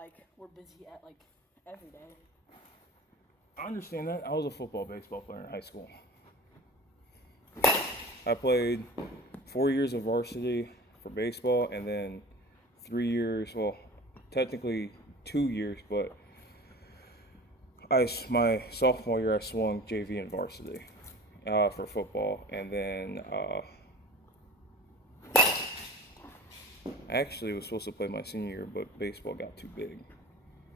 like we're busy at like every day. I understand that. I was a football, baseball player in high school. I played 4 years of varsity for baseball and then 3 years, well, technically 2 years, but my sophomore year I swung JV and varsity for football, and then I actually was supposed to play my senior year, but baseball got too big.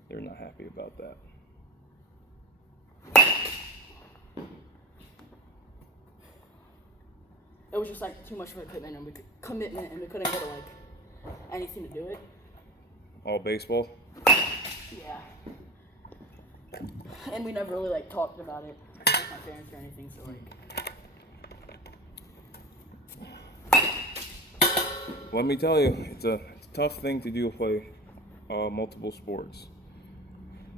They're not happy about that. It was just like too much of a commitment, and we couldn't get like anything to do it. All baseball? Yeah. And we never really like talked about it with my parents or anything, so like. Let me tell you, it's a tough thing to do to play multiple sports.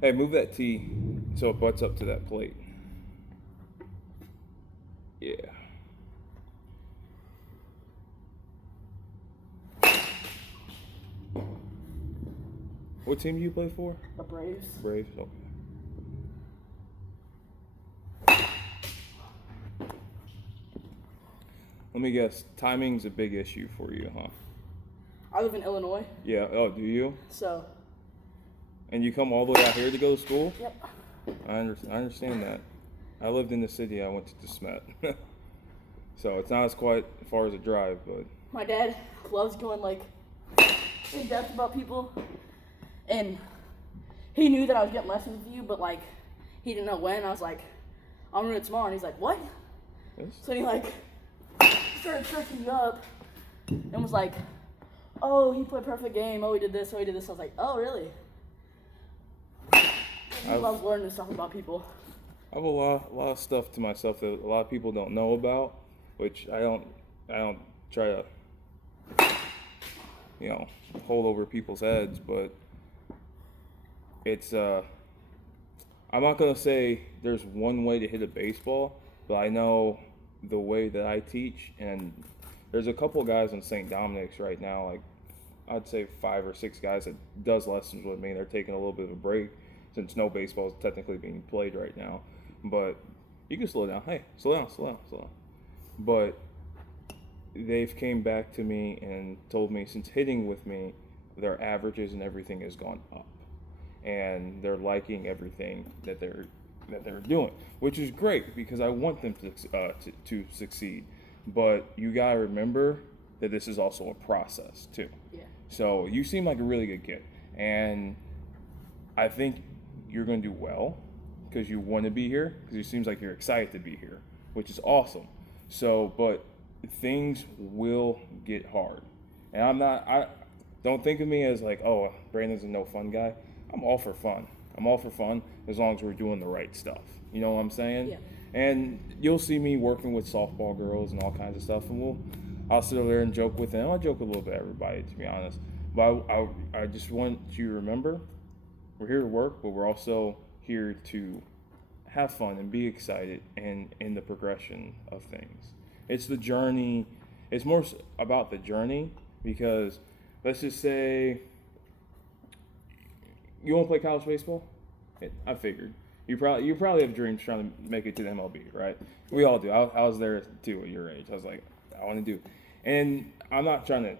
Hey, move that tee so it butts up to that plate. Yeah. What team do you play for? The Braves. Braves, okay. Let me guess, timing's a big issue for you, huh? I live in Illinois. Yeah, oh, do you? So. And you come all the way out here to go to school? Yep. I understand that. I lived in the city, I went to DeSmet. So it's not as quite far as a drive, but. My dad loves going like in depth about people, and he knew that I was getting lessons with you, but like he didn't know when. I was like, I'm doing it tomorrow, and he's like, what? Yes. So he like started searching me up and was like, oh, he played perfect game. Oh, he did this. Oh, he did this. I was like, oh, really? He loves learning stuff about people. I have a lot of stuff to myself that a lot of people don't know about, which I don't try to, hold over people's heads, but it's, I'm not going to say there's one way to hit a baseball, but I know the way that I teach, and there's a couple of guys in St. Dominic's right now, like I'd say 5 or 6 guys that does lessons with me. They're taking a little bit of a break since no baseball is technically being played right now, but you can slow down. Hey, slow down. But they've came back to me and told me since hitting with me, their averages and everything has gone up, and they're liking everything that they're doing, which is great because I want them to succeed. But you gotta remember that this is also a process too. Yeah. So you seem like a really good kid, and I think you're going to do well because you want to be here, because it seems like you're excited to be here, which is awesome. So, but things will get hard, and I don't think of me as like, oh, Brandon's a no fun guy. I'm all for fun. As long as we're doing the right stuff. You know what I'm saying? Yeah. And you'll see me working with softball girls and all kinds of stuff, and I'll sit over there and joke with them. I'll joke a little bit with everybody, to be honest. But I just want you to remember, we're here to work, but we're also here to have fun and be excited and in the progression of things. It's the journey. It's more about the journey, because let's just say you want to play college baseball. I figured you probably have dreams trying to make it to the MLB, right? We all do. I was there too at your age. I was like, I want to do, and I'm not trying to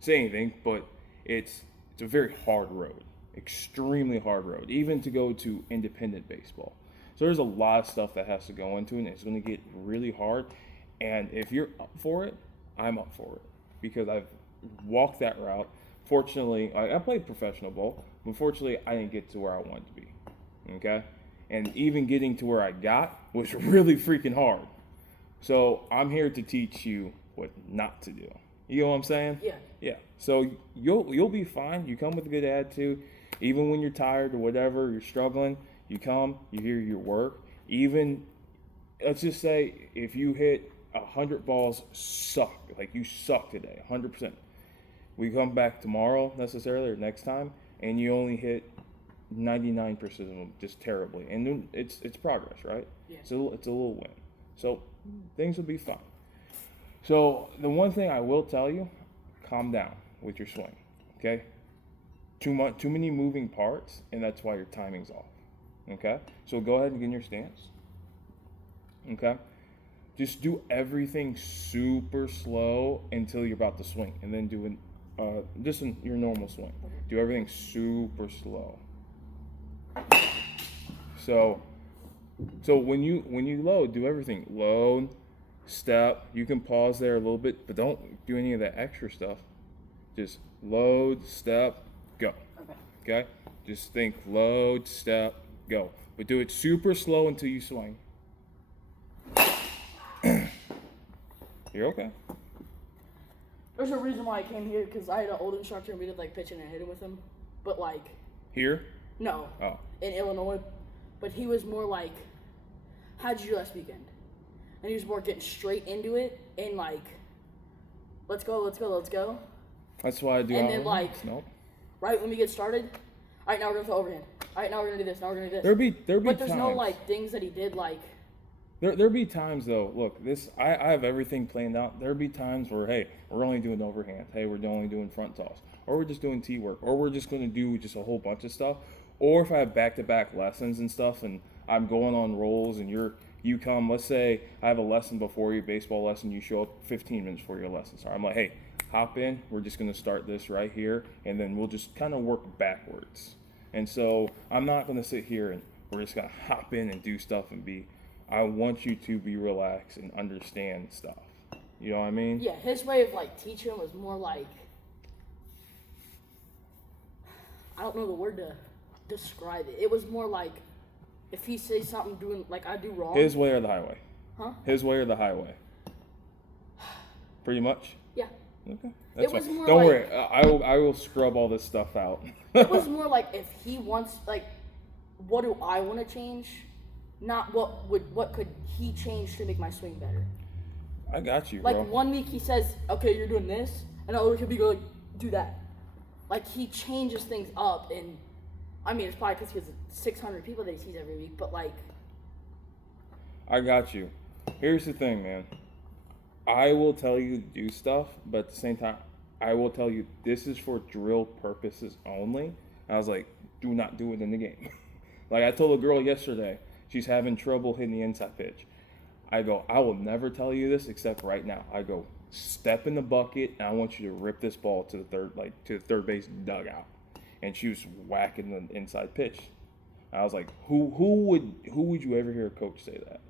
say anything, but it's a very hard road, extremely hard road, even to go to independent baseball. So there's a lot of stuff that has to go into it, and it's going to get really hard. And if you're up for it, I'm up for it, because I've walked that route. Fortunately, I played professional ball, but fortunately, I didn't get to where I wanted to be. Okay? And even getting to where I got was really freaking hard. So I'm here to teach you what not to do. You know what I'm saying? Yeah. Yeah. So you'll be fine. You come with a good attitude. Even when you're tired or whatever, you're struggling, you come, you hear your work. Even, let's just say, if you hit 100 balls, like you suck today, 100%. We come back tomorrow necessarily or next time, and you only hit 99% of them just terribly, and then it's progress, right? Yeah. So it's a little win. So things will be fine. So the one thing I will tell you, calm down with your swing, okay? too many moving parts, and that's why your timing's off. Okay? So go ahead and get in your stance. Okay? Just do everything super slow until you're about to swing, and then do just your normal swing. Do everything super slow. So when you load, do everything load, step. You can pause there a little bit, but don't do any of that extra stuff. Just load, step, go. Okay? Just think load, step, go. But do it super slow until you swing. You're okay. There's a reason why I came here, because I had an old instructor and we did like pitching and hitting with him. But like, Here? no, Oh. in Illinois. But he was more like, how'd you do last weekend? And he was more getting straight into it and like, let's go. That's why I do And all then, of like, this. Nope. Right when we get started, all right, now we're going to throw overhand. All right, now we're going to do this. Now we're going to do this. There'd be But there's times. no like things that he did like. There'd be times though. Look, I have everything planned out. There'd be times where, hey, we're only doing overhand. Hey, we're only doing front toss, or we're just doing tee work, or we're just going to do just a whole bunch of stuff. Or if I have back-to-back lessons and stuff, and I'm going on rolls, and you come. Let's say I have a lesson before you, baseball lesson. You show up 15 minutes before your lesson. So I'm like, hey, hop in. We're just going to start this right here, and then we'll just kind of work backwards. And so I'm not going to sit here and we're just going to hop in and do stuff and be. I want you to be relaxed and understand stuff. You know what I mean? Yeah, his way of like teaching was more like, I don't know the word to describe it. It was more like, if he says something doing like I do wrong. His way or the highway? Huh? His way or the highway? Pretty much. Yeah. Okay. That's was fine. more Don't like- worry. I will scrub all this stuff out. It was more like if he wants like, what do I want to change? Not what could he change to make my swing better. I got you, Like bro. 1 week he says, okay, you're doing this, and another week he'll be going, do that. Like he changes things up, and I mean it's probably because he has 600 people that he sees every week, but like. I got you. Here's the thing, man. I will tell you to do stuff, but at the same time, I will tell you this is for drill purposes only. I was like, do not do it in the game. Like I told a girl yesterday, she's having trouble hitting the inside pitch. I go, I will never tell you this except right now. I go, step in the bucket, and I want you to rip this ball to the third base dugout. And she was whacking the inside pitch. I was like, who would you ever hear a coach say that?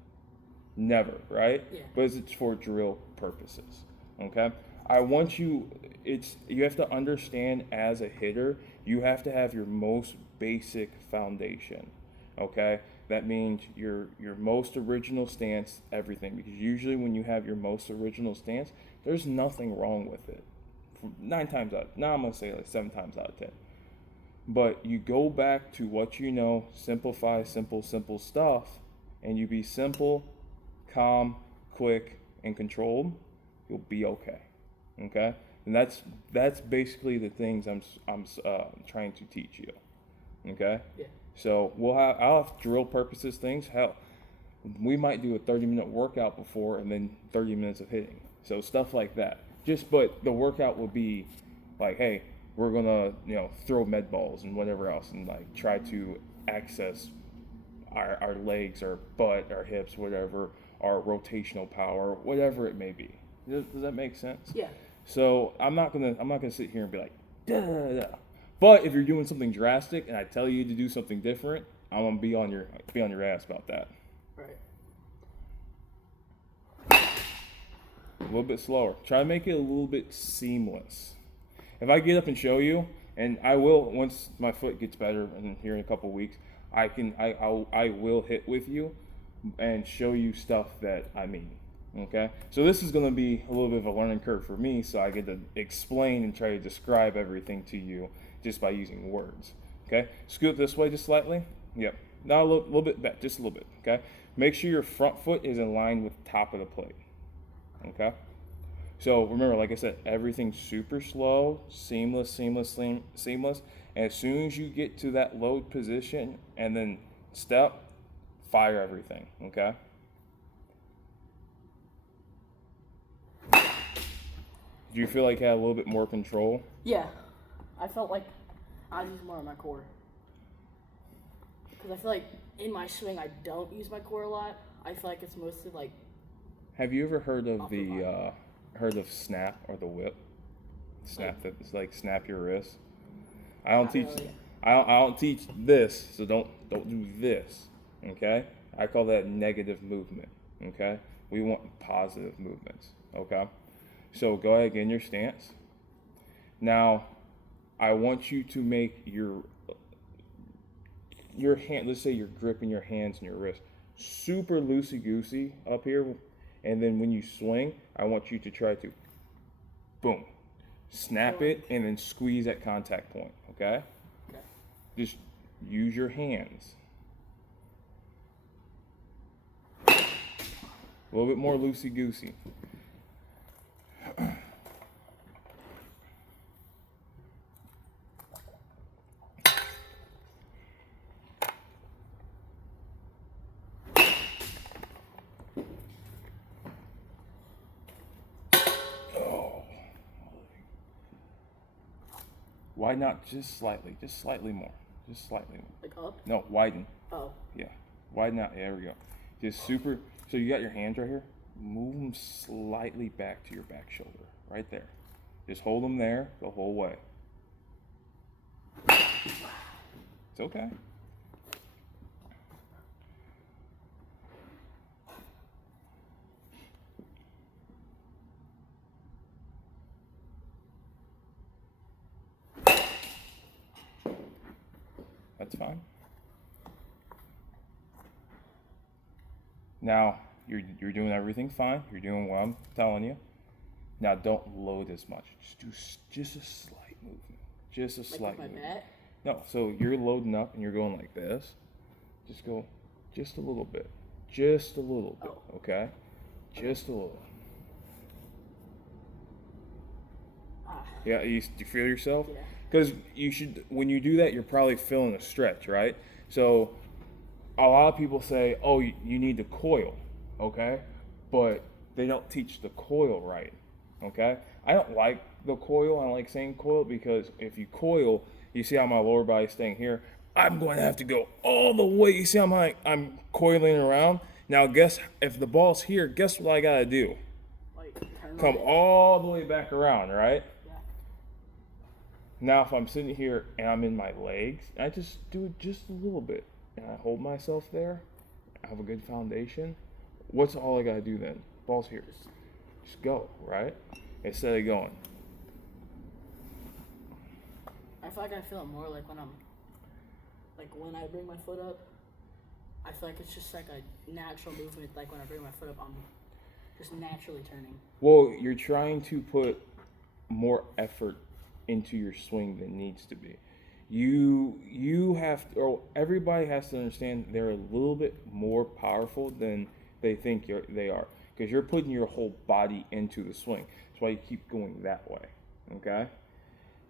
Never, right? Yeah. But it's for drill purposes. Okay? I want you you have to understand as a hitter, you have to have your most basic foundation. Okay? That means your most original stance, everything. Because usually when you have your most original stance, there's nothing wrong with it. 9 times out, now I'm gonna say like 7 times out of 10. But you go back to what you know, simplify simple stuff, and you be simple, calm, quick, and controlled, you'll be okay. Okay? And that's basically the things I'm trying to teach you. Okay? Yeah. So I'll have drill purposes things. Hell, we might do a 30-minute workout before and then 30 minutes of hitting. So stuff like that. But the workout will be like, hey, we're gonna throw med balls and whatever else, and like try to access our legs, our butt, our hips, whatever, our rotational power, whatever it may be. Does that make sense? Yeah. So I'm not gonna sit here and be like, da da da. But if you're doing something drastic and I tell you to do something different, I'm gonna be on your ass about that. Right. A little bit slower. Try to make it a little bit seamless. If I get up and show you, and I will once my foot gets better, and here in a couple of weeks, I will hit with you and show you stuff that I mean. Okay, so this is going to be a little bit of a learning curve for me, so I get to explain and try to describe everything to you just by using words. Okay, scoot this way just slightly. Yep. Now a little bit back, just a little bit. Okay, make sure your front foot is in line with the top of the plate. Okay. So remember, like I said, everything's super slow, seamless. And as soon as you get to that load position and then step, fire everything. Okay. Do you feel like you had a little bit more control? Yeah. I felt like I use more of my core. Because I feel like in my swing, I don't use my core a lot. I feel like it's mostly like. Have you ever heard of Upper the body. heard of snap or the whip? Snap that's like snap your wrist. I don't Not teach. really. I don't teach this, so don't do this. Okay? I call that negative movement. Okay? We want positive movements. Okay? So go ahead, get in your stance. Now, I want you to make your hand. Let's say you're gripping your hands and your wrist super loosey goosey up here, and then when you swing, I want you to try to boom, snap it, and then squeeze at contact point. Okay? Okay. Just use your hands. A little bit more loosey goosey. Why not just slightly? Just slightly more. Just slightly more. Like up? No, widen. Oh. Yeah, widen out. There we go. Just super. So you got your hands right here. Move them slightly back to your back shoulder. Right there. Just hold them there the whole way. It's okay. That's fine. Now, you're doing everything fine. You're doing what I'm telling you. Now, don't load as much. Just do just a slight movement. Just a Like slight with my movement. bat? No, so you're loading up and you're going like this. Just go just a little bit. Just a little bit, Oh. okay? Just a little. Ah. Yeah, you feel yourself? Yeah. Because you should, when you do that, you're probably feeling a stretch, right? So a lot of people say, oh, you need the coil, okay? But they don't teach the coil right, okay? I don't like the coil. I don't like saying coil because if you coil, you see how my lower body's staying here. I'm going to have to go all the way. You see how I'm coiling around? Now, guess if the ball's here, guess what I got to do? Like turn Come on it. all the way back around, right? Yeah. Now, if I'm sitting here and I'm in my legs, I just do it just a little bit. And I hold myself there. I have a good foundation. What's all I got to do then? Ball's here. Just go, right? Instead of going. I feel like I feel it more like when I bring my foot up. I feel like it's just like a natural movement. Like when I bring my foot up, I'm just naturally turning. Well, you're trying to put more effort into your swing than needs to be. You have to, or everybody has to understand they're a little bit more powerful than they think they are, because you're putting your whole body into the swing. That's why you keep going that way. Okay,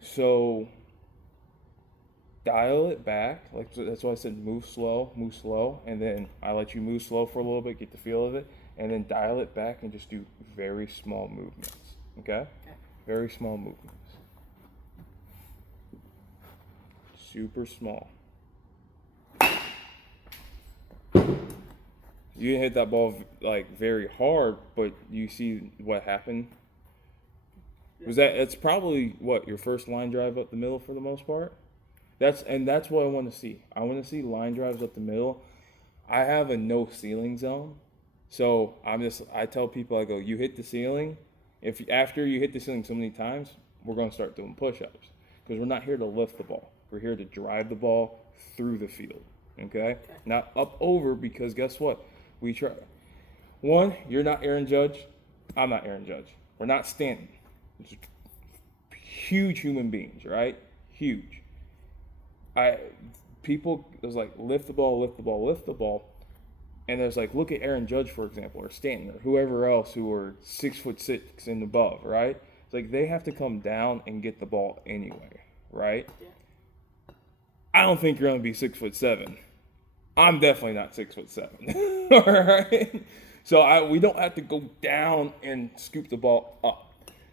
so dial it back. Like that's why I said move slow, and then I let you move slow for a little bit, get the feel of it, and then dial it back and just do very small movements. Okay, very small movements. Super small. You didn't hit that ball like very hard, but you see what happened. It's probably what your first line drive up the middle for the most part. That's what I want to see. I want to see line drives up the middle. I have a no ceiling zone, so I tell people, I go, you hit the ceiling. If after you hit the ceiling so many times, we're gonna start doing push-ups, because we're not here to lift the ball. We're here to drive the ball through the field, okay? Not up over, because guess what? We try. One, you're not Aaron Judge. I'm not Aaron Judge. We're not Stanton. It's huge human beings, right? Huge. People, there's like lift the ball, and there's like, look at Aaron Judge, for example, or Stanton, or whoever else who are 6'6" and above, right? It's like they have to come down and get the ball anyway, right? Yeah. I don't think you're gonna be 6'7". I'm definitely not 6'7". All right. So we don't have to go down and scoop the ball up.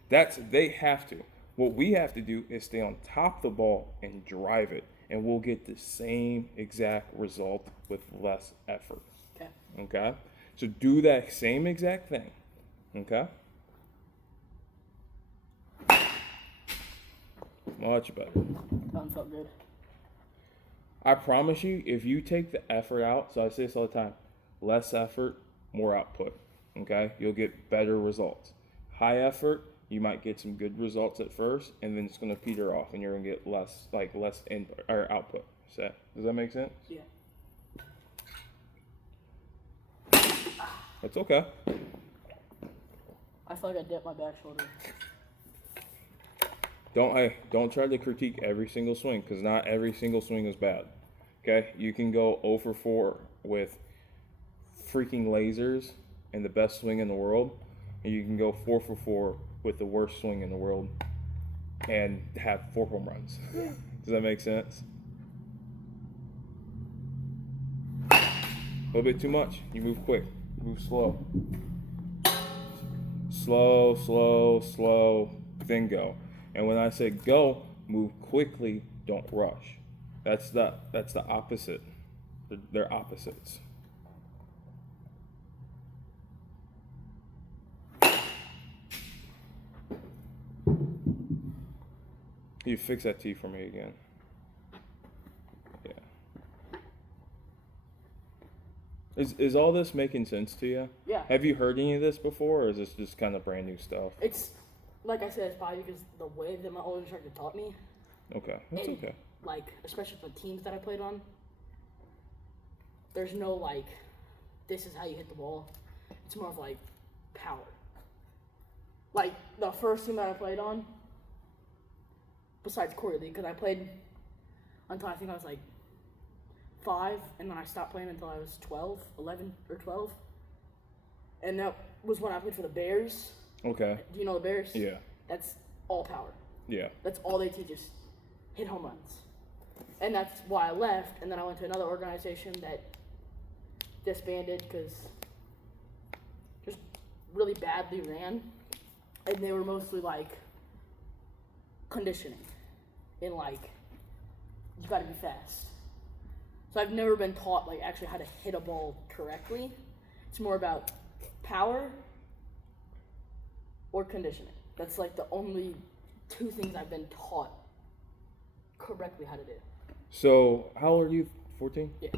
They have to. What we have to do is stay on top of the ball and drive it, and we'll get the same exact result with less effort. Okay. Okay? So do that same exact thing. Okay? Much better. That one felt good. I promise you, if you take the effort out, so I say this all the time, less effort, more output. Okay? You'll get better results. High effort, you might get some good results at first, and then it's going to peter off, and you're going to get less input or output. So, does that make sense? Yeah. That's okay. I feel like I dipped my back shoulder. Don't try to critique every single swing, because not every single swing is bad. Okay, you can go 0 for 4 with freaking lasers and the best swing in the world, and you can go 4 for 4 with the worst swing in the world and have 4 home runs. Does that make sense? A little bit too much. You move quick. Move slow. Slow, slow, slow, then go. And when I say go, move quickly, don't rush. That's the opposite. They're opposites. You fix that tee for me again. Yeah. Is all this making sense to you? Yeah. Have you heard any of this before, or is this just kind of brand new stuff? It's, like I said, it's probably because the way that my old instructor taught me. Okay, that's And, okay. like, especially for teams that I played on, there's no, like, this is how you hit the ball. It's more of, like, power. Like, the first team that I played on, besides Corey Lee, because I played until I think I was, like, 5, and then I stopped playing until I was 12, 11 or 12. And that was when I played for the Bears. Okay. Do you know the Bears? Yeah. That's all power. Yeah. That's all they teach us. Hit home runs. And that's why I left, and then I went to another organization that disbanded because just really badly ran. And they were mostly like conditioning. And like, you gotta be fast. So I've never been taught like actually how to hit a ball correctly. It's more about power or conditioning. That's like the only 2 things I've been taught correctly how to do. So, how old are you? 14? Yeah.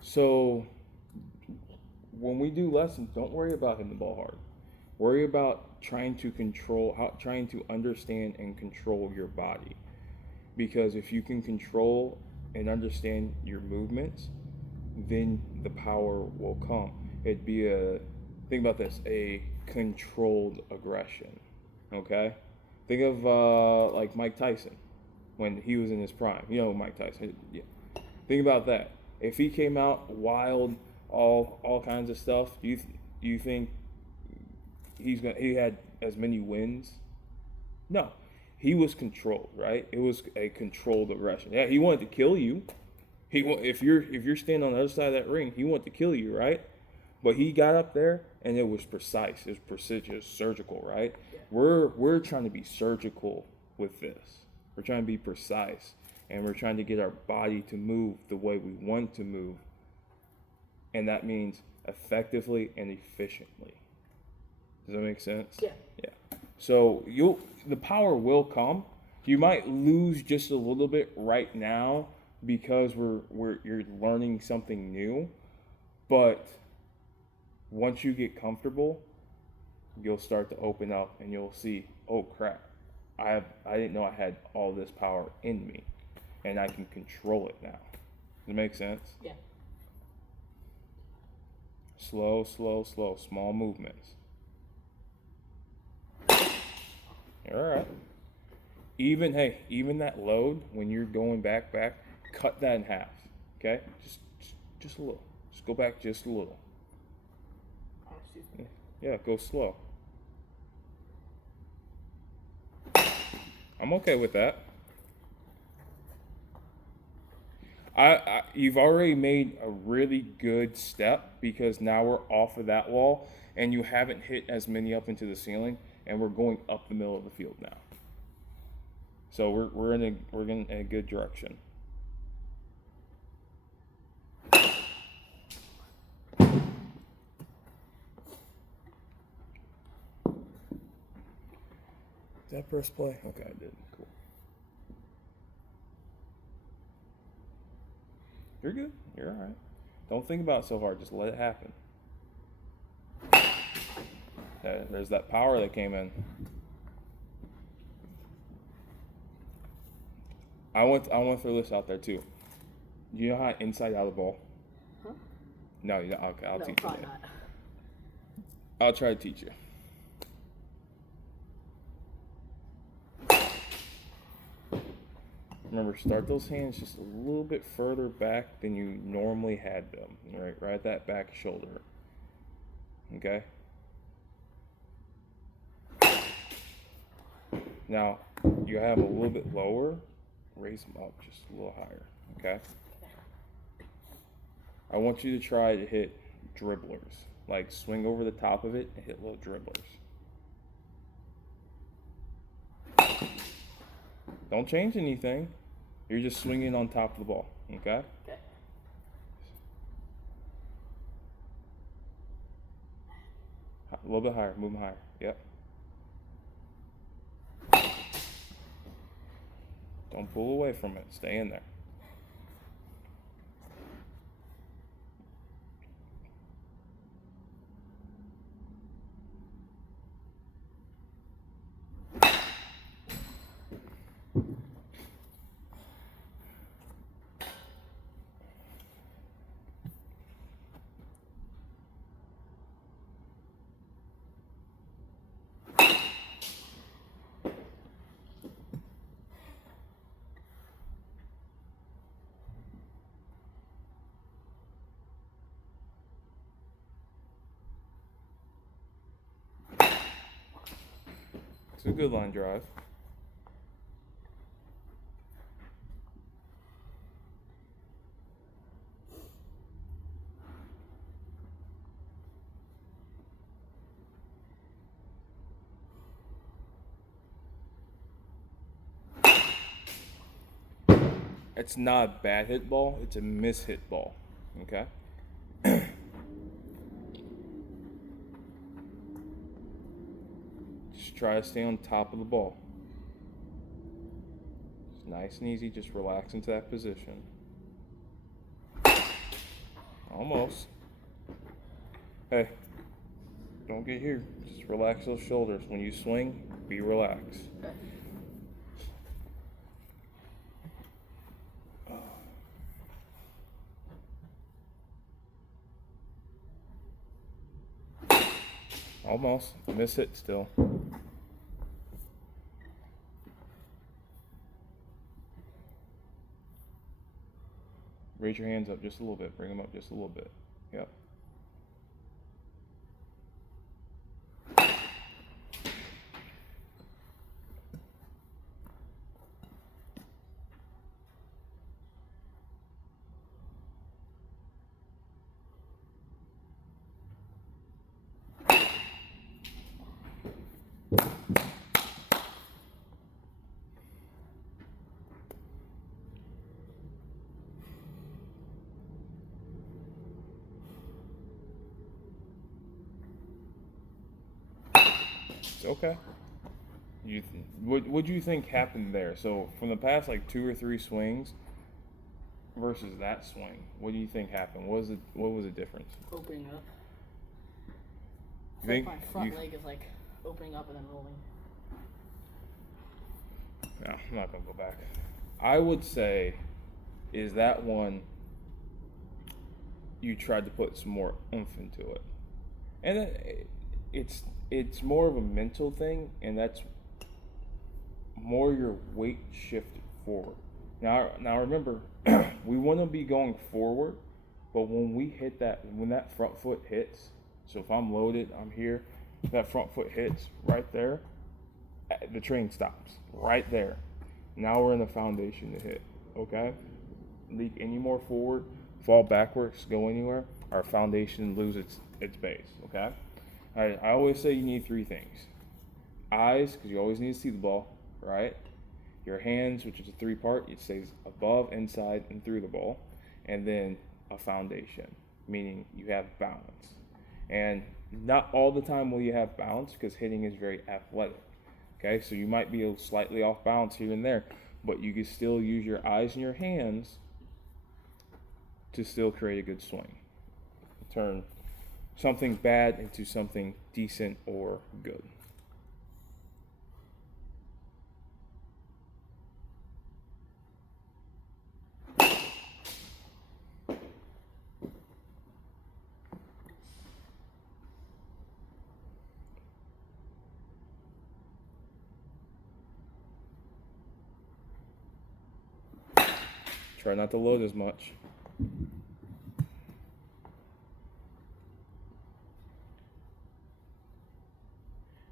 So, when we do lessons, don't worry about hitting the ball hard. Worry about trying to understand and control your body. Because if you can control and understand your movements, then the power will come. It'd be think about this, a controlled aggression. Okay? Think of like Mike Tyson when he was in his prime. You know Mike Tyson. Yeah. Think about that. If he came out wild, all kinds of stuff, do you think he had as many wins? No. He was controlled, right? It was a controlled aggression. Yeah, he wanted to kill you. If you're standing on the other side of that ring, he wanted to kill you, right? But he got up there and it was precise. It was precision, surgical, right? Yeah. We're trying to be surgical with this. We're trying to be precise, and we're trying to get our body to move the way we want to move. And that means effectively and efficiently. Does that make sense? Yeah. Yeah. So the power will come. You might lose just a little bit right now because you're learning something new, but once you get comfortable, you'll start to open up and you'll see, oh crap, I didn't know I had all this power in me, and I can control it now. Does it make sense? Yeah. Slow, slow, slow, small movements. All right. Even that load when you're going back, cut that in half. Okay, just a little. Just go back just a little. Yeah, go slow. I'm okay with that. You've already made a really good step because now we're off of that wall and you haven't hit as many up into the ceiling. and we're going up the middle of the field now. So we're in a good direction. Is that first play? Okay, I did. Cool. You're good. You're all right. Don't think about it so hard. Just let it happen. There's that power that came in. I want to throw this out there too. You know how inside out of the ball? Huh? No, you don't. Okay, I'll No, teach you probably that. not. I'll try to teach you. Remember, start those hands just a little bit further back than you normally had them. Right at that back shoulder. Okay? Now, you have a little bit lower. Raise them up just a little higher. Okay? I want you to try to hit dribblers. Like, swing over the top of it and hit little dribblers. Don't change anything. You're just swinging on top of the ball, okay? Okay. A little bit higher, move them higher. Yep. Don't pull away from it. Stay in there. It's a good line drive. It's not a bad hit ball, it's a miss hit ball. Okay? Just try to stay on top of the ball. Just nice and easy, just relax into that position. Almost. Hey, don't get here. Just relax those shoulders. When you swing, be relaxed. Almost. Miss it still. Raise your hands up just a little bit. Bring them up just a little bit. Yep. It's okay. What do you think happened there? So from the past like 2 or 3 swings versus that swing, what do you think happened? What was the difference? Opening up. You think My front leg is like opening up and then rolling. No, I'm not gonna go back. I would say is that one you tried to put some more oomph into it, and it's more of a mental thing, and that's more your weight shifted forward. Now remember, we want to be going forward, but when that front foot hits, so if I'm loaded, I'm here, that front foot hits right there, the train stops right there. Now we're in the foundation to hit, okay? Leak any more forward, fall backwards, go anywhere, our foundation loses its base, okay? I always say you need 3 things. eyes, because you always need to see the ball, right? Your hands, which is a 3-part, it stays above, inside, and through the ball. And then a foundation, meaning you have balance. And not all the time will you have balance, because hitting is very athletic. Okay, so you might be slightly off balance here and there, but you can still use your eyes and your hands to still create a good swing. Turn something bad into something decent or good. Try not to load as much.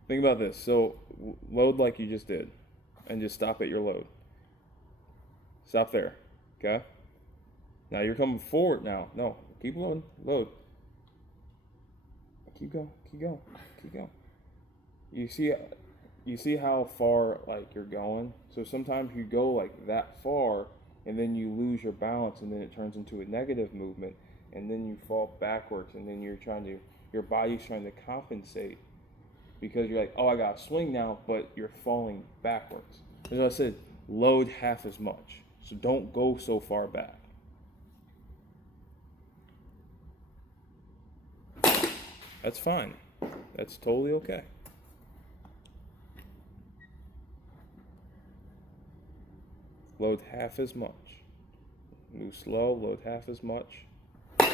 Think about this. So load like you just did, and just stop at your load. Stop there, okay? Now you're coming forward now. No, keep loading, load. Keep going, keep going, keep going. You see how far like you're going? So sometimes you go like that far, and then you lose your balance, and then it turns into a negative movement, and then you fall backwards, and then your body's trying to compensate, because you're like, oh, I got to swing now, but you're falling backwards. As I said, load half as much. So don't go so far back. That's fine. That's totally okay. Load half as much. Move slow, load half as much. A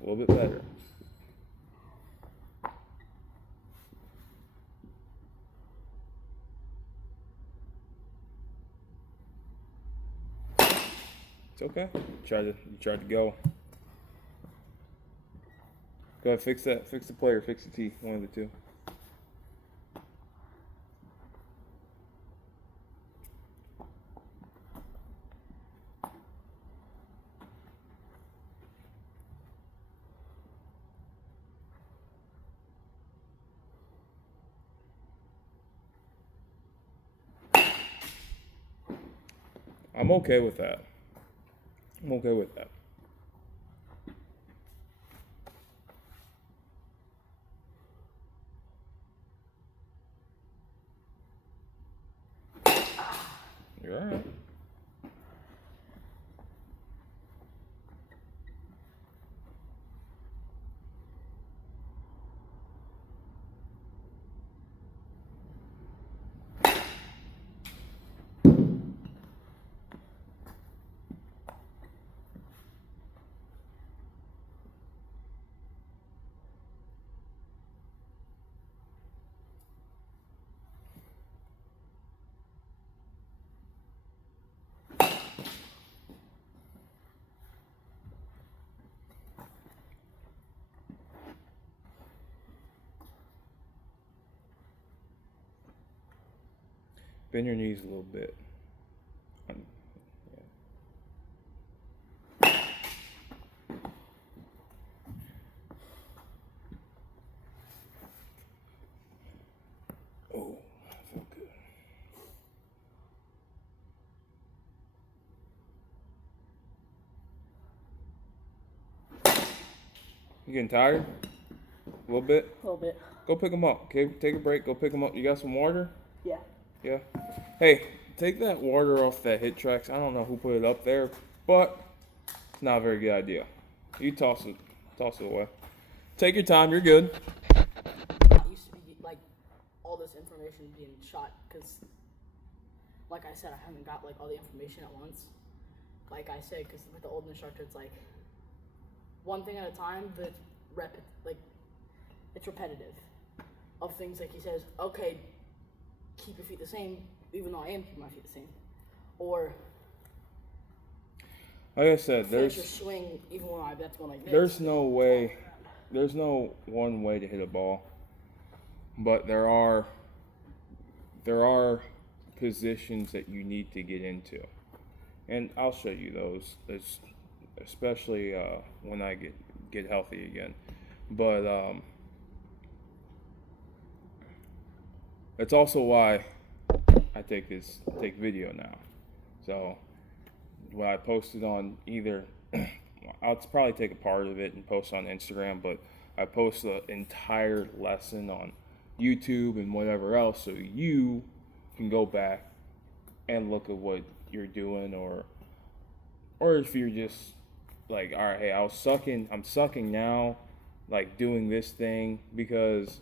little bit better. It's okay. You tried to go. Go ahead, fix that. Fix the player, fix the tee. One of the two. I'm okay with that. I'm okay with that. You're all right. Bend your knees a little bit. Oh, that felt good. You getting tired? A little bit? A little bit. Go pick them up, okay? Take a break, go pick them up. You got some water? Yeah. Yeah? Hey, take that water off that HitTrax. I don't know who put it up there, but it's not a very good idea. You toss it away. Take your time, you're good. It used to be like all this information being shot, because like I said, I haven't got like all the information at once. Like I said, because with the old instructor, it's like one thing at a time, but it's repetitive of things. Like he says, okay, keep your feet the same, even though I am keeping my feet the same. Or like I said, finish your swing even when that's going like this. There's no one way to hit a ball, but there are positions that you need to get into, and I'll show you those, especially when I get healthy again. But It's also why I take video now. So when I post it on either, I'll probably take a part of it and post on Instagram, but I post the entire lesson on YouTube and whatever else, so you can go back and look at what you're doing, or if you're just like, all right, hey, I'm sucking now, like doing this thing because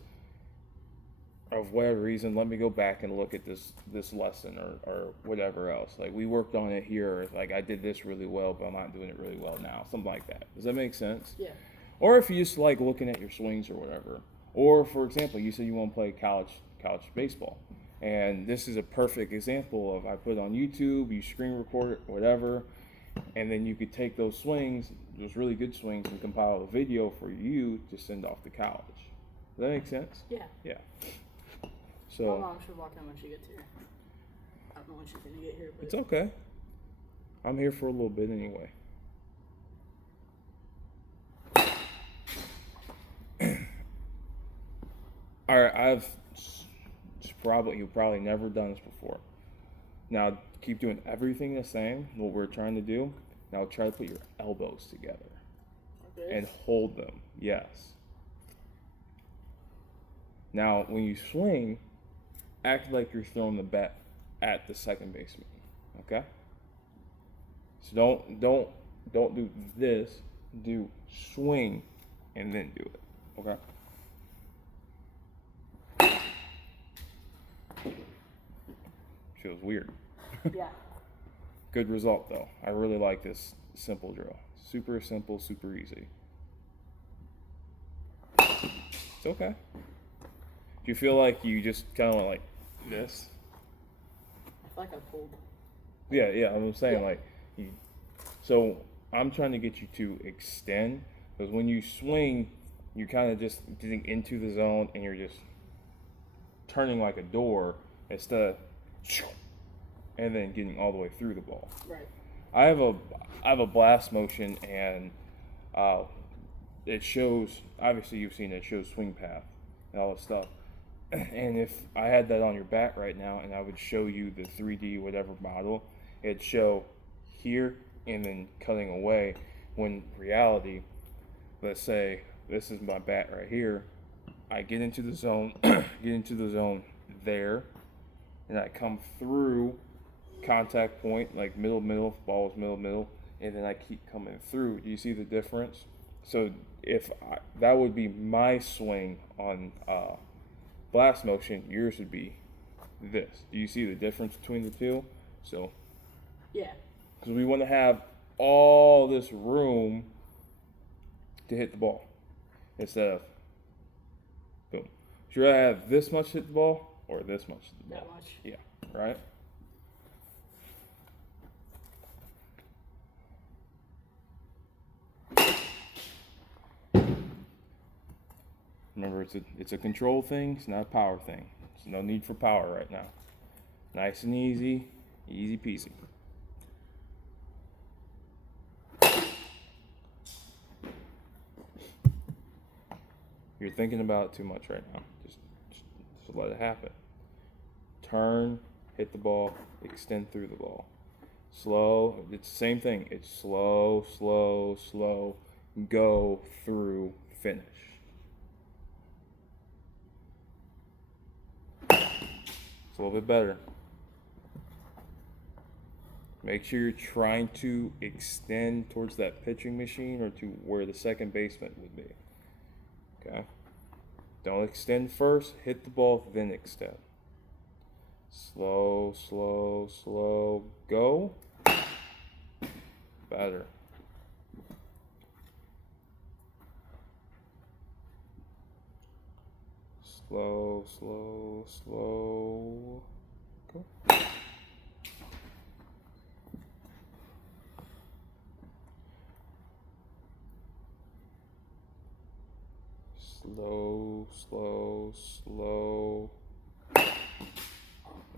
of whatever reason, let me go back and look at this lesson or whatever else. Like we worked on it here, like I did this really well, but I'm not doing it really well now. Something like that. Does that make sense? Yeah. Or if you just like looking at your swings or whatever. Or for example, you said you want to play college baseball. And this is a perfect example of I put it on YouTube, you screen record it, whatever, and then you could take those swings, those really good swings, and compile a video for you to send off to college. Does that make sense? Yeah. Yeah. My So mom should walk in when she gets here. I don't know when she's gonna get here, but it's okay. I'm here for a little bit anyway. All right, you've probably never done this before. Now keep doing everything the same. What we're trying to do. Now try to put your elbows together okay. and hold them. Yes. Now when you swing, act like you're throwing the bat at the second baseman. Okay. So don't do this. Do swing and then do it. Okay. Feels weird. Yeah. Good result though. I really like this simple drill. Super simple, super easy. It's okay. If you feel like you just kind of went like this. I feel like I pulled. Yeah, I'm saying Yeah. like so I'm trying to get you to extend because when you swing, you're kind of just getting into the zone and you're just turning like a door instead of and then getting all the way through the ball. Right. I have a blast motion and it shows, obviously you've seen it, it shows swing path and all this stuff. And if I had that on your bat right now and I would show you the 3D whatever model, it'd show here and then cutting away, when reality, let's say this is my bat right here, I get into the zone, there, and I come through contact point, like middle, ball is middle, and then I keep coming through. Do you see the difference? So that would be my swing on blast motion, yours would be this. Do you see the difference between the two? So, Yeah. because we want to have all this room to hit the ball instead of boom. Should I have this much hit the ball or this much hit the ball? That much. Yeah, right? Remember, it's a control thing. It's not a power thing. There's no need for power right now. Nice and easy, easy peasy. You're thinking about it too much right now. Just let it happen. Turn, hit the ball, extend through the ball. Slow. It's the same thing. It's slow, slow, slow. Go through, finish. It's a little bit better. Make sure you're trying to extend towards that pitching machine or to where the second baseman would be. Okay? Don't extend first, hit the ball, then extend. Slow, slow, slow, go. Better. Slow, slow, slow, go. Slow, slow, slow.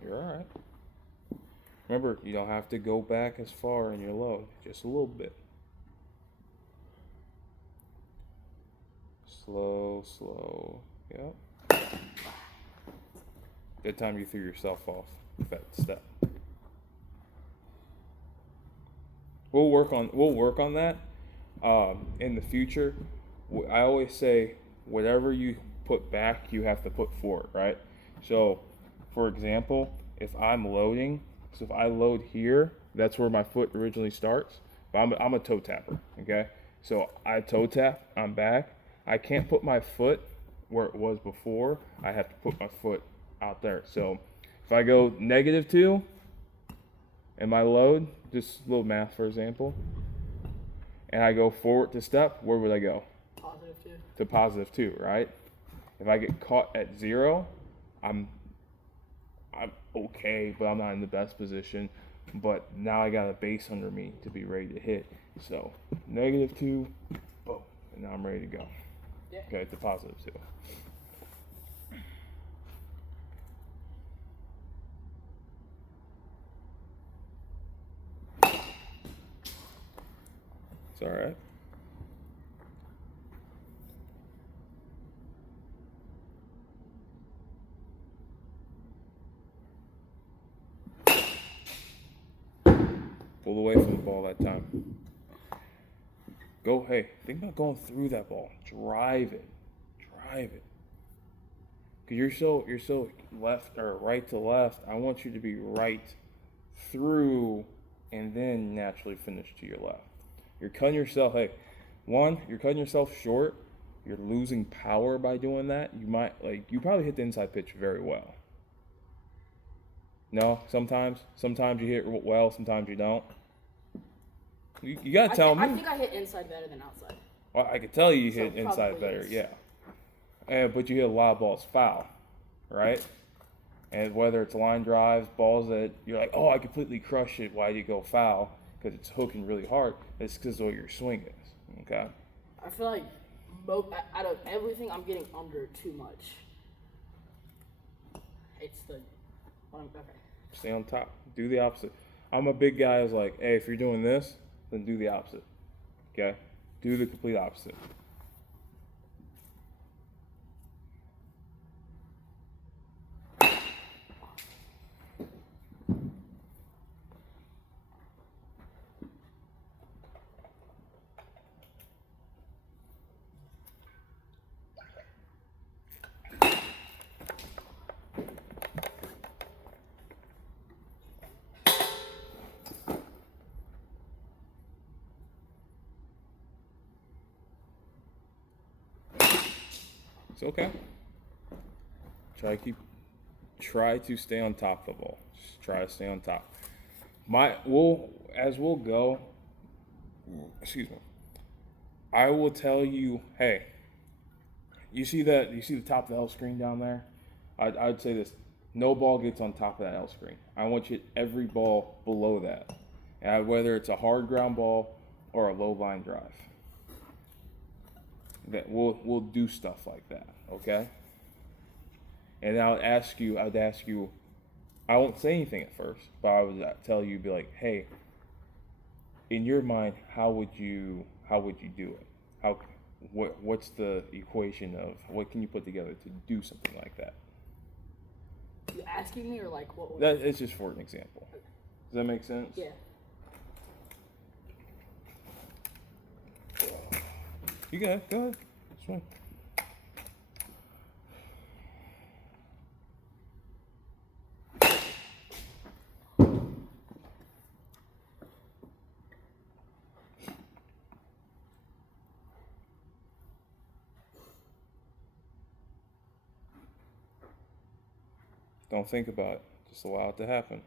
You're all right. Remember, you don't have to go back as far in your load, just a little bit. Slow, slow. Yep. That time you threw yourself off with that step. We'll work on that in the future. I always say whatever you put back, you have to put forward, right? So, for example, if I'm loading, so if I load here, that's where my foot originally starts. But I'm a toe tapper, okay? So I toe tap, I'm back. I can't put my foot where it was before. I have to put my foot out there. So if I go -2 and my load, just a little math for example, and I go forward to step, where would I go? +2. To +2, right? If I get caught at 0, I'm okay, but I'm not in the best position. But now I got a base under me to be ready to hit. So -2, boom, and now I'm ready to go. Yeah. Okay, to +2. It's all right. Pull away from the ball that time. Go, hey, think about going through that ball. Drive it. Cause you're so left or right to left. I want you to be right through and then naturally finish to your left. You're cutting yourself, you're cutting yourself short. You're losing power by doing that. You probably hit the inside pitch very well. No, sometimes you hit well, sometimes you don't. You gotta tell me. I think I hit inside better than outside. Well, I could tell you So hit inside better, is. yeah. But you hit a lot of balls foul, right? And whether it's line drives, balls that you're like, oh, I completely crushed it. Why did you go foul? Because it's hooking really hard. It's because of what your swing is. Okay. I feel like out of everything, I'm getting under too much. It's the okay. Stay on top. Do the opposite. I'm a big guy who's like, hey, if you're doing this, then do the opposite. Okay? Do the complete opposite. It's okay. Try to stay on top of the ball. Just try to stay on top. We'll go. Excuse me. I will tell you, hey, you see the top of the L screen down there? I'd say this: no ball gets on top of that L screen. I want you to hit every ball below that, whether it's a hard ground ball or a low line drive. That we'll do stuff like that, okay? And I'd ask you, I won't say anything at first, but I would tell you, be like, hey, in your mind, how would you do it? What's the equation of what can you put together to do something like that? You asking me or like what? That it's just for an example. Does that make sense? Yeah. You got it. Go ahead. Swing. Don't think about it. Just allow it to happen.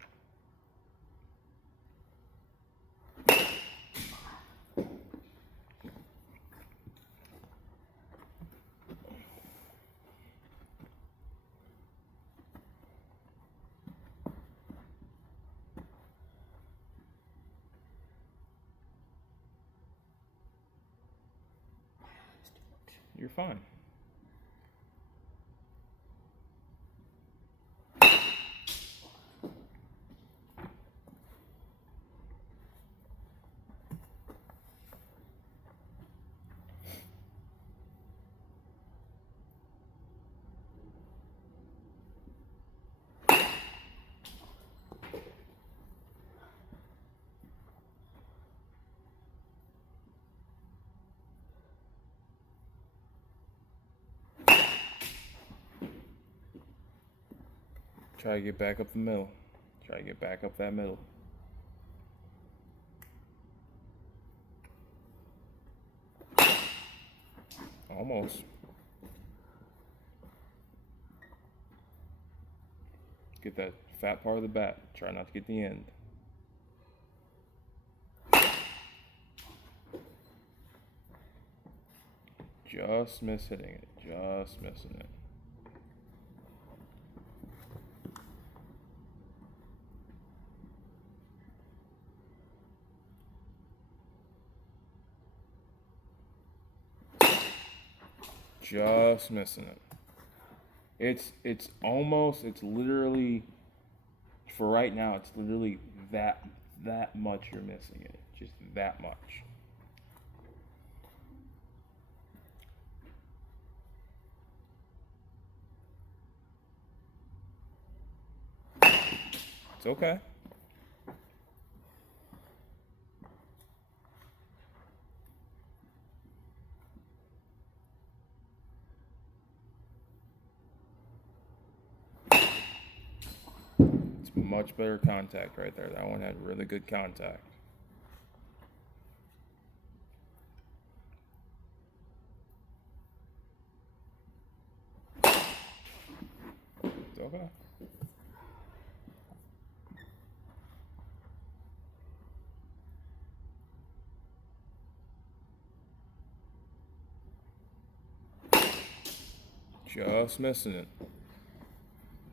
You're fine. Try to get back up the middle. Try to get back up that middle. Almost. Get that fat part of the bat. Try not to get the end. Just miss hitting it. Just missing it. Just missing it. It's literally, for right now, it's literally that much you're missing it. Just that much. It's okay. It's much better contact right there. That one had really good contact. It's okay. Just missing it.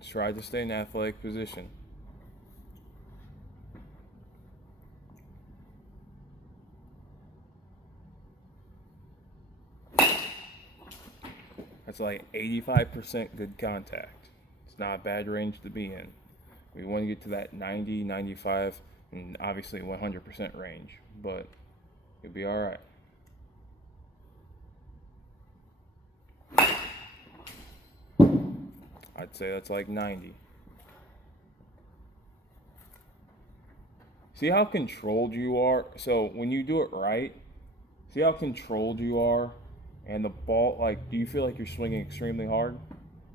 Try to stay in athletic position. That's like 85% good contact. It's not a bad range to be in. We want to get to that 90, 95, and obviously 100% range, but you'll be all right. I'd say that's like 90. See how controlled you are? So when you do it right, see how controlled you are? And the ball, like, do you feel like you're swinging extremely hard?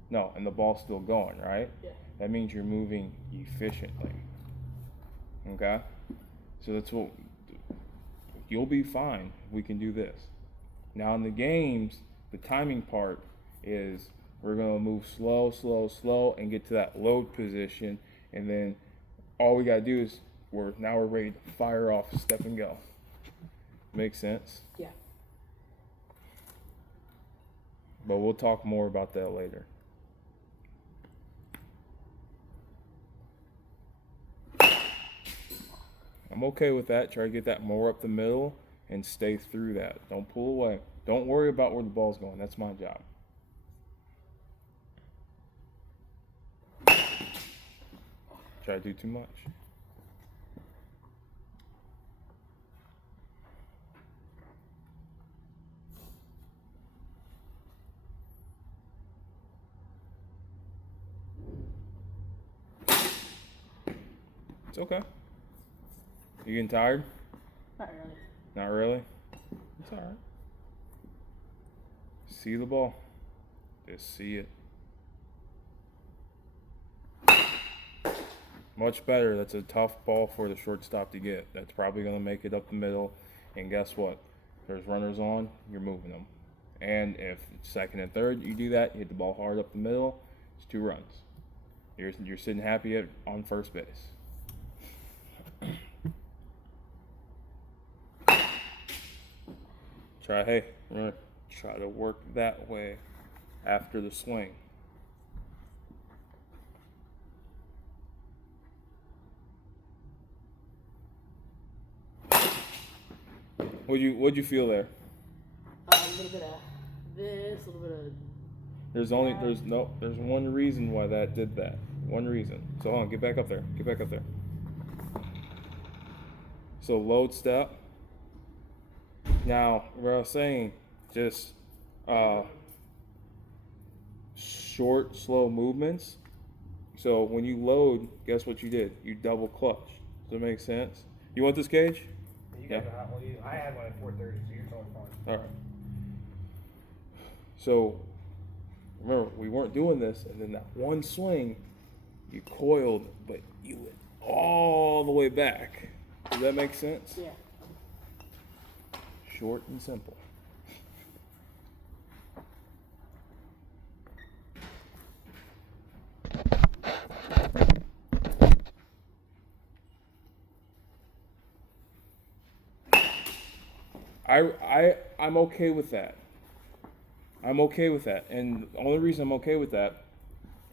No, and the ball's still going, right? Yeah. That means you're moving efficiently. Okay? So that's what, you'll be fine. We can do this. Now in the games, the timing part is we're going to move slow, slow, slow, and get to that load position. And then all we got to do is we're ready to fire off, step and go. Makes sense? Yeah. But we'll talk more about that later. I'm okay with that. Try to get that more up the middle and stay through that. Don't pull away. Don't worry about where the ball's going. That's my job. Try to do too much. It's okay. You getting tired? Not really. Not really? It's all right. See the ball. Just see it. Much better. That's a tough ball for the shortstop to get. That's probably going to make it up the middle. And guess what? If there's runners on, you're moving them. And if second and third, you do that, you hit the ball hard up the middle, it's 2 runs. You're sitting happy on first base. We're going to try to work that way after the swing. What'd you feel there? A little bit of this, a little bit of. There's one reason why that did that. One reason. So hold on, get back up there. Get back up there. So load step. Now, what I was saying, just short, slow movements. So when you load, guess what you did? You double clutch. Does that make sense? You want this cage? You guys are hot. Well, I had one at 4:30, so you're totally fine. All right. So remember, we weren't doing this, and then that one swing, you coiled, but you went all the way back. Does that make sense? Yeah. Short and simple. I'm okay with that. I'm okay with that. And the only reason I'm okay with that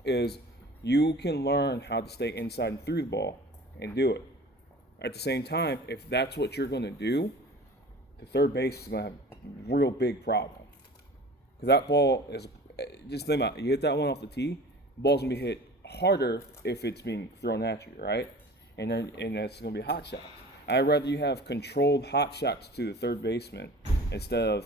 is you can learn how to stay inside and through the ball and do it. At the same time, if that's what you're going to do, the third base is going to have a real big problem. Because that ball is, just think about it, you hit that one off the tee, the ball's going to be hit harder if it's being thrown at you, right? And that's going to be a hot shot. I'd rather you have controlled hot shots to the third baseman instead of,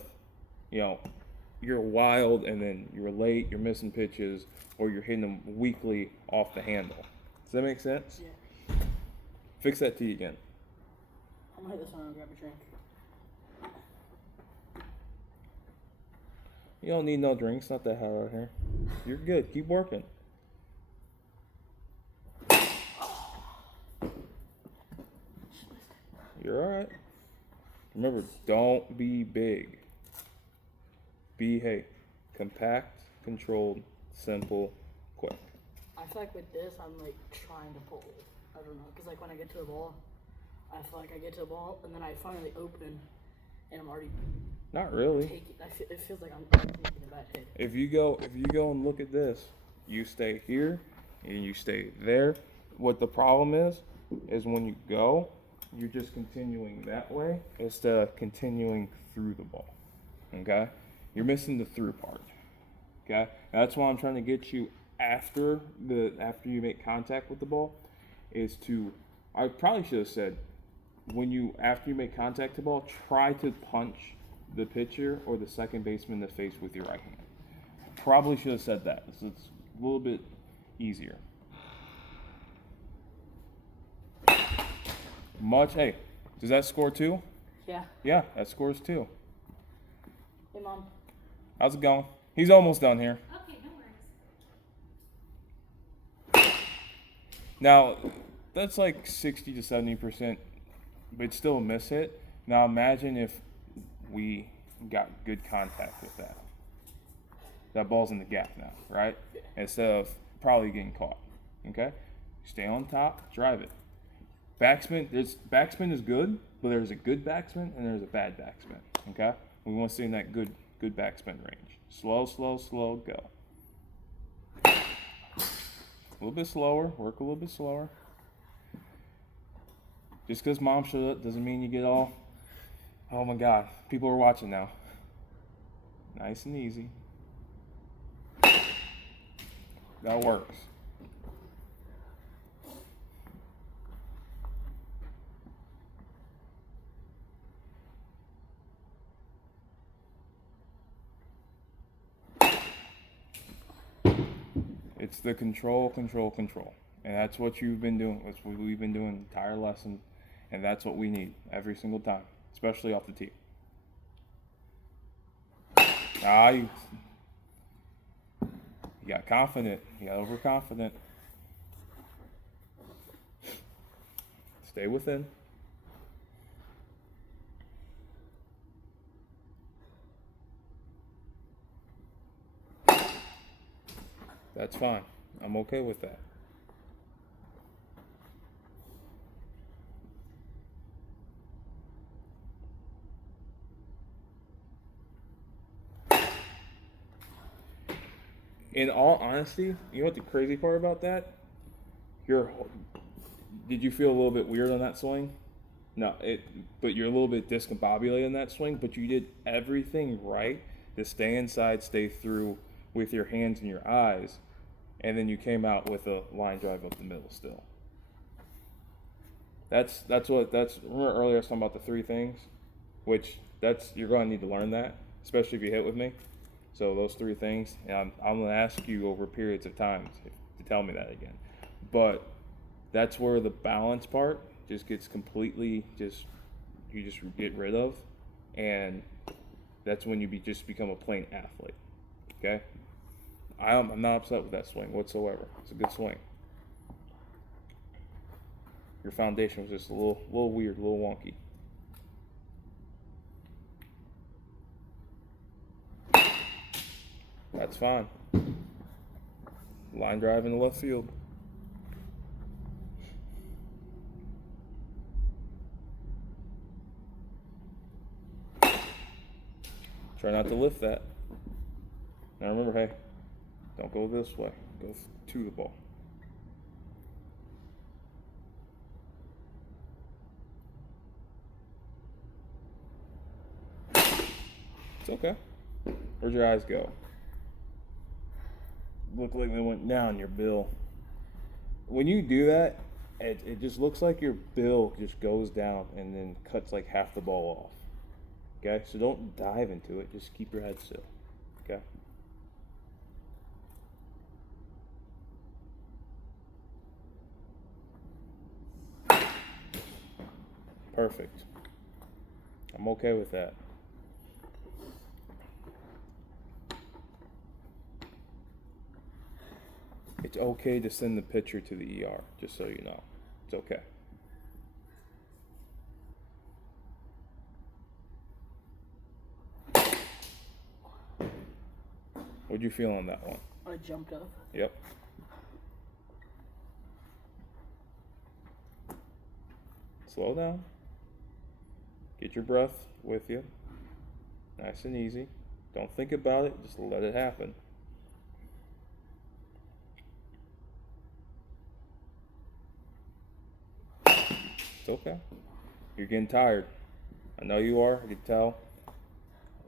you're wild and then you're late, you're missing pitches, or you're hitting them weakly off the handle. Does that make sense? Yeah. Fix that tee again. I'm gonna hit this one and grab a drink. You don't need no drinks, not that hot out here. You're good. Keep working. You're alright. Remember, don't be big. Be compact, controlled, simple, quick. I feel like with this, I'm like trying to pull it. I don't know, because like when I get to the ball, I feel like I get to the ball and then I finally open and I'm already Not really. taking. It feels like I'm taking a bad hit. If you go and look at this, you stay here and you stay there. What the problem is when you go, you're just continuing that way instead of continuing through the ball. Okay? You're missing the through part. Okay? That's why I'm trying to get you after you make contact with the ball is to, I probably should have said, after you make contact with the ball, try to punch the pitcher or the second baseman in the face with your right hand. Probably should have said that. So it's a little bit easier. Hey, does that score 2? Yeah. Yeah, that scores 2. Hey, Mom. How's it going? He's almost done here. Okay, no worries. Now, that's like 60 to 70%, but it's still a miss hit. Now imagine if we got good contact with that. That ball's in the gap now, right? Instead of probably getting caught. Okay? Stay on top, drive it. Backspin is good, but there's a good backspin and there's a bad backspin. Okay? We want to stay in that good backspin range. Slow, go. A little bit slower, work a little bit slower. Just because Mom showed up doesn't mean you get all, oh my God, people are watching now. Nice and easy. That works. It's the control. And that's what you've been doing. That's what we've been doing the entire lesson. And that's what we need every single time, especially off the tee. You got confident. You got overconfident. Stay within. That's fine. I'm okay with that. In all honesty, you know what the crazy part about that? Did you feel a little bit weird on that swing? No, but you're a little bit discombobulated in that swing, but you did everything right to stay inside, stay through with your hands and your eyes, and then you came out with a line drive up the middle still. Remember earlier I was talking about the 3 things? You're going to need to learn that, especially if you hit with me. So those 3 things, and I'm going to ask you over periods of time to tell me that again. But that's where the balance part just gets completely you just get rid of, and that's when you just become a plain athlete. Okay? I'm not upset with that swing whatsoever. It's a good swing. Your foundation was just a little weird, a little wonky. That's fine. Line drive in the left field. Try not to lift that. Now remember, hey, don't go this way. Go to the ball. It's okay. Where'd your eyes go? Look like they went down your bill. When you do that, it just looks like your bill just goes down and then cuts like half the ball off. Okay, so don't dive into it. Just keep your head still. Okay. Perfect. I'm okay with that. It's okay to send the pitcher to the ER, just so you know. It's okay. What'd you feel on that one? I jumped up. Yep. Slow down. Get your breath with you. Nice and easy. Don't think about it, just let it happen. It's okay. You're getting tired. I know you are, I can tell.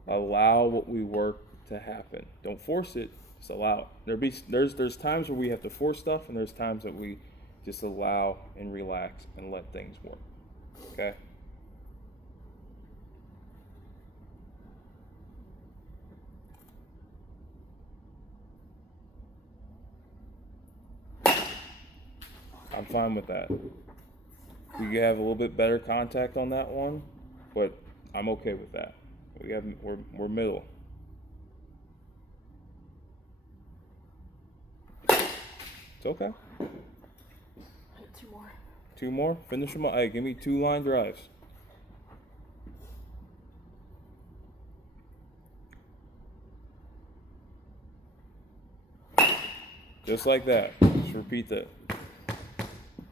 Allow what we work to happen. Don't force it, just allow it. There's times where we have to force stuff, and there's times that we just allow and relax and let things work. Okay? I'm fine with that. We have a little bit better contact on that one, but I'm okay with that. We're middle. It's okay. Two more. Two more. Finish them all. Hey, give me 2 line drives. Just like that. Just repeat that.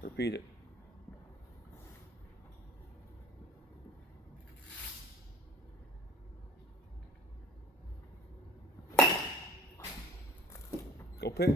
Repeat it. Go pick.